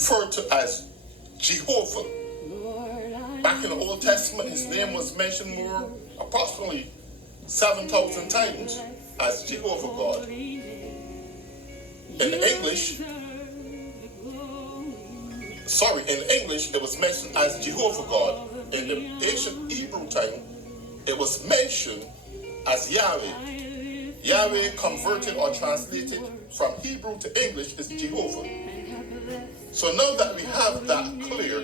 referred to as Jehovah. Back in the Old Testament, his name was mentioned approximately 7,000 times as Jehovah God. In English, it was mentioned as Jehovah God. In the ancient Hebrew time, it was mentioned as Yahweh. Yahweh converted or translated from Hebrew to English is Jehovah. So now that we have that clear,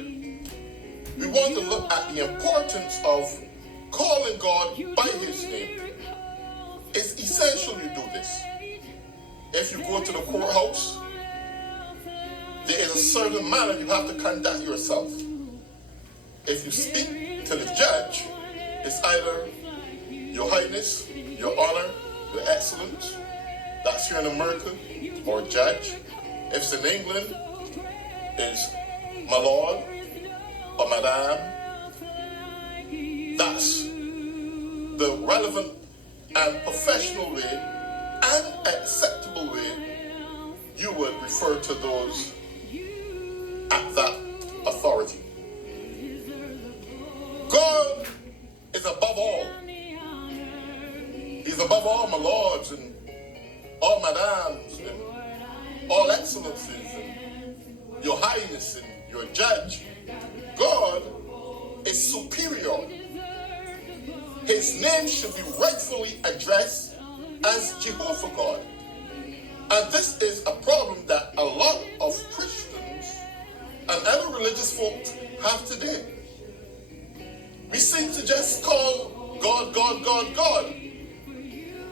we want to look at the importance of calling God by his name. It's essential you do this. If you go to the courthouse, there is a certain manner you have to conduct yourself. If you speak to the judge, it's either Your Highness, Your Honor, Your Excellence, that's here in America, or judge. If it's in England, it's my lord or madame. That's the relevant and professional way and acceptable way you would refer to those at that authority. God is above all. He's above all my lords and all madams and all excellencies and your highness and your judge. God is superior. His name should be rightfully addressed as Jehovah God. And this is a problem that a lot of Christians and other religious folks have today. We seem to just call God, God, God, God.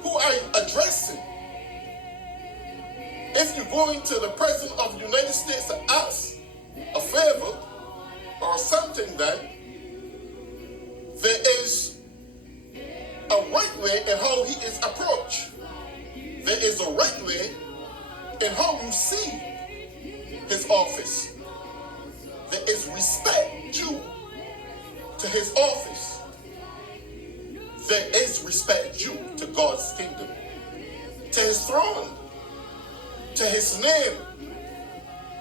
Who are you addressing? If you're going to the President of the United States to ask a favor or something, then there is a right way in how he is approached. There is a right way in how you see his office. There is respect due to his office. There is respect due to God's kingdom, to his throne, to his name,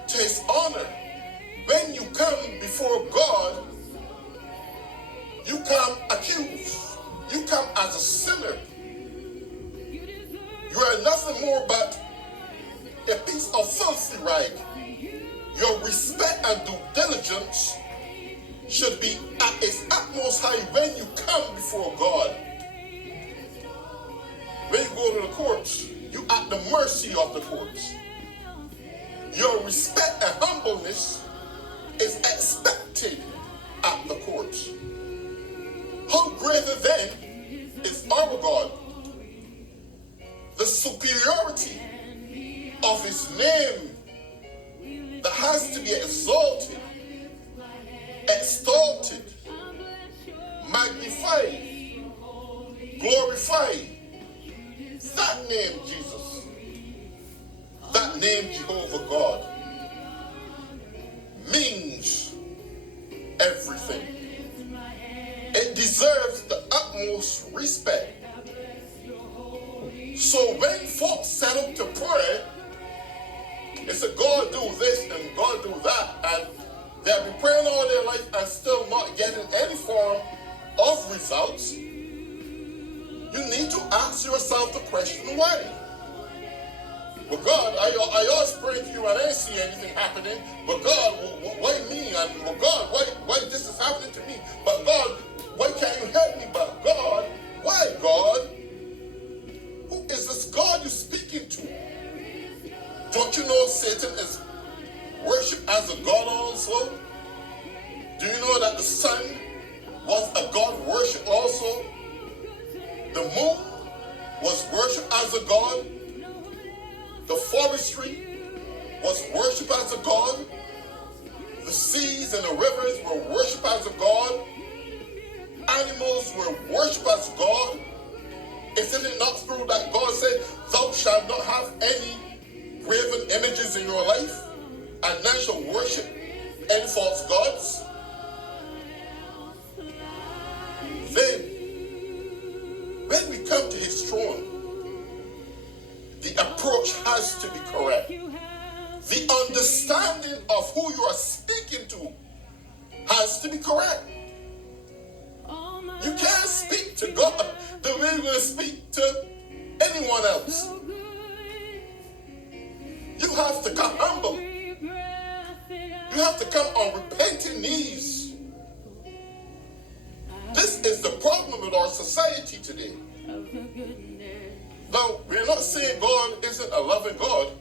to his honor. When you come before God, you come accused. You come as a sinner. You are nothing more but a piece of filthy rag. Your respect and due diligence should be at its utmost high when you come before God. When you go to the courts, you at the mercy of the courts. Your respect and humbleness is expected at the courts. How greater then is our God? The superiority of his name that has to be exalted, exalted, magnified, glorified. That name, Jesus, that name, Jehovah God, means everything. It deserves the utmost respect. So when folks set up to pray, they say, God do this and God do that, and they'll be praying all their life and still not getting any form of results, you need to ask yourself the question, why? Well, God, I always pray to you and I didn't see anything happening. But God, why me? And well, God, why this is happening to me? But God, why can't you help me? But God, why God? Who is this God you're speaking to? Don't you know Satan is worshipped as a god also? Do you know that the sun was a god worshipped also? The moon was worshipped as a god. The forestry was worshipped as a god. The seas and the rivers were worshipped as a god. Animals were worshipped as God. Isn't it not true that God said, thou shalt not have any graven images in your life, and none shall worship any false gods? Then, when we come to his throne, the approach has to be correct. the understanding of who you are speaking to has to be correct. You can't speak to God the way you're going to speak to anyone else. You have to come humble. You have to come on repenting knees. This is the problem with our society today. Now, we're not saying God isn't a loving God,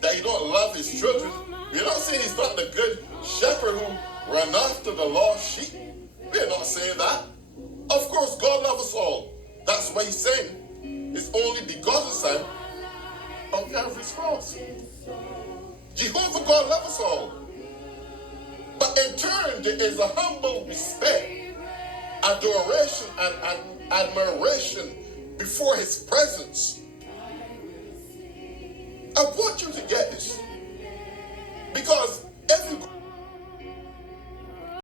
that he don't love his children. We're not saying he's not the good shepherd who ran after the lost sheep. We're not saying that. Of course, God loves us all. That's why he's saying his only begotten Son on Calvary's cross. Jehovah God loves us all. But in turn, there is a humble respect, adoration, and admiration before his presence. I want you to get this. Because if you